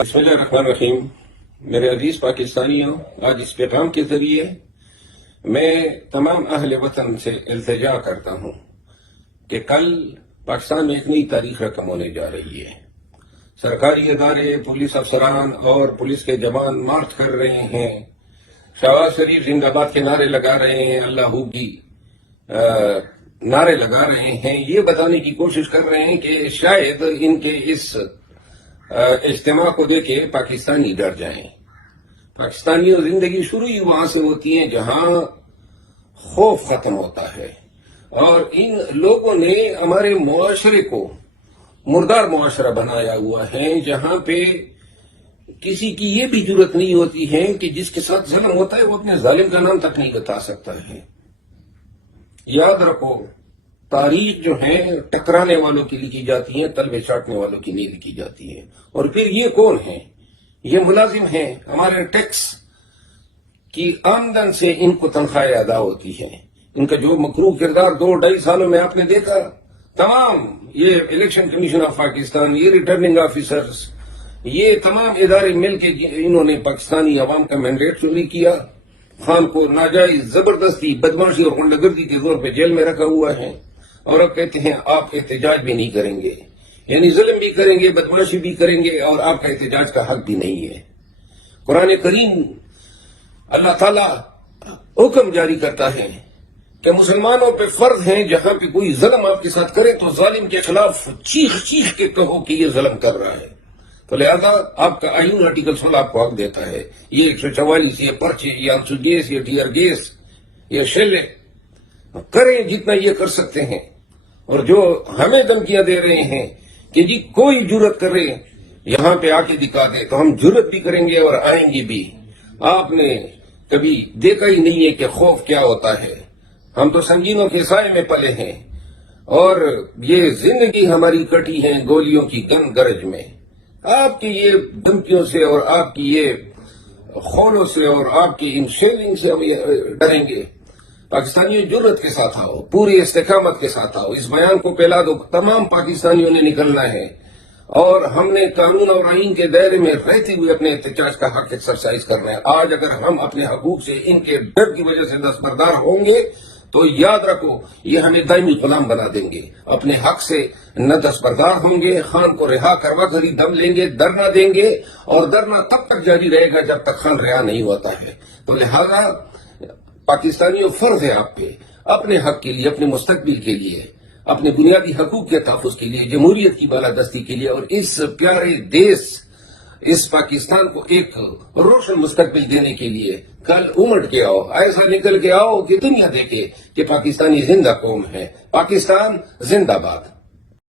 بسم اللہ الرحمن الرحیم۔ میرے عزیز پاکستانیوں، آج اس پیغام کے ذریعے میں تمام اہل وطن سے التجا کرتا ہوں کہ کل پاکستان میں ایک نئی تاریخ رقم ہونے جا رہی ہے۔ سرکاری ادارے، پولیس افسران اور پولیس کے جوان مارچ کر رہے ہیں، شہباز شریف زندہ باد کے نعرے لگا رہے ہیں، اللہ ہو کی نعرے لگا رہے ہیں، یہ بتانے کی کوشش کر رہے ہیں کہ شاید ان کے اس اجتماع کو دیکھ کے پاکستانی ڈر جائیں۔ پاکستانیوں زندگی شروع ہی وہاں سے ہوتی ہے جہاں خوف ختم ہوتا ہے، اور ان لوگوں نے ہمارے معاشرے کو مردار معاشرہ بنایا ہوا ہے، جہاں پہ کسی کی یہ بھی جرت نہیں ہوتی ہے کہ جس کے ساتھ ظلم ہوتا ہے وہ اپنے ظالم کا نام تک نہیں بتا سکتا ہے۔ یاد رکھو، تاریخ جو ہے ٹکرانے والوں کی لکھی جاتی ہے، تلوے چاٹنے والوں کی نہیں لکھی جاتی ہے۔ اور پھر یہ کون ہیں؟ یہ ملازم ہیں، ہمارے ٹیکس کی آمدن سے ان کو تنخواہیں ادا ہوتی ہیں۔ ان کا جو مکروہ کردار 2-2.5 سالوں میں آپ نے دیکھا، تمام یہ الیکشن کمیشن آف پاکستان، یہ ریٹرننگ آفیسرز، یہ تمام ادارے مل کے انہوں نے پاکستانی عوام کا مینڈیٹ چوری کیا۔ خان کو ناجائز زبردستی بدماشی اور غنڈہ گردی کے زور پہ جیل میں رکھا ہوا ہے، اور اب کہتے ہیں آپ احتجاج بھی نہیں کریں گے، یعنی ظلم بھی کریں گے، بدماشی بھی کریں گے، اور آپ کا احتجاج کا حق بھی نہیں ہے۔ قرآن کریم اللہ تعالیٰ حکم جاری کرتا ہے کہ مسلمانوں پہ فرض ہیں جہاں پہ کوئی ظلم آپ کے ساتھ کرے تو ظالم کے خلاف چیخ چیخ کے کہو کہ یہ ظلم کر رہا ہے۔ تو لہذا آپ کا آئین آرٹیکل 16 آپ کو حق دیتا ہے، یہ 144، یہ پرچے، یہ آنسو گیس، یہ ٹیئر گیس، یہ شیلے کریں جتنا یہ کر سکتے ہیں۔ اور جو ہمیں دھمکیاں دے رہے ہیں کہ جی کوئی جرت کرے یہاں پہ آ کے دکھا دے، تو ہم جرت بھی کریں گے اور آئیں گے بھی۔ آپ نے کبھی دیکھا ہی نہیں ہے کہ خوف کیا ہوتا ہے۔ ہم تو سنگینوں کے سائے میں پلے ہیں، اور یہ زندگی ہماری کٹی ہے گولیوں کی گن گرج میں۔ آپ کی یہ دھمکیوں سے اور آپ کی یہ خولوں سے اور آپ کی ان شیلنگ سے ہم ڈریں گے؟ پاکستانیوں جرت کے ساتھ آؤ، پوری استقامت کے ساتھ آؤ، اس بیان کو پھیلا دو، تمام پاکستانیوں نے نکلنا ہے، اور ہم نے قانون اور آئین کے دائرے میں رہتے ہوئے اپنے احتجاج کا حق ایکسرسائز کرنا ہے۔ آج اگر ہم اپنے حقوق سے ان کے ڈر کی وجہ سے دستبردار ہوں گے تو یاد رکھو یہ ہمیں دائمی غلام بنا دیں گے۔ اپنے حق سے نہ دستبردار ہوں گے، خان کو رہا کروا کر ہی دم لیں گے، دھرنا دیں گے، اور دھرنا تب تک جاری رہے گا جب تک خان رہا نہیں ہوتا ہے۔ تو لہذا پاکستانیوں فرض ہے آپ پہ، اپنے حق کے لیے، اپنے مستقبل کے لیے، اپنے بنیادی حقوق کے تحفظ کے لیے، جمہوریت کی بالادستی کے لیے، اور اس پیارے دیش، اس پاکستان کو ایک روشن مستقبل دینے کے لیے کل امٹ کے آؤ، ایسا نکل کے آؤ کہ دنیا دیکھے کہ پاکستانی زندہ قوم ہے۔ پاکستان زندہ باد۔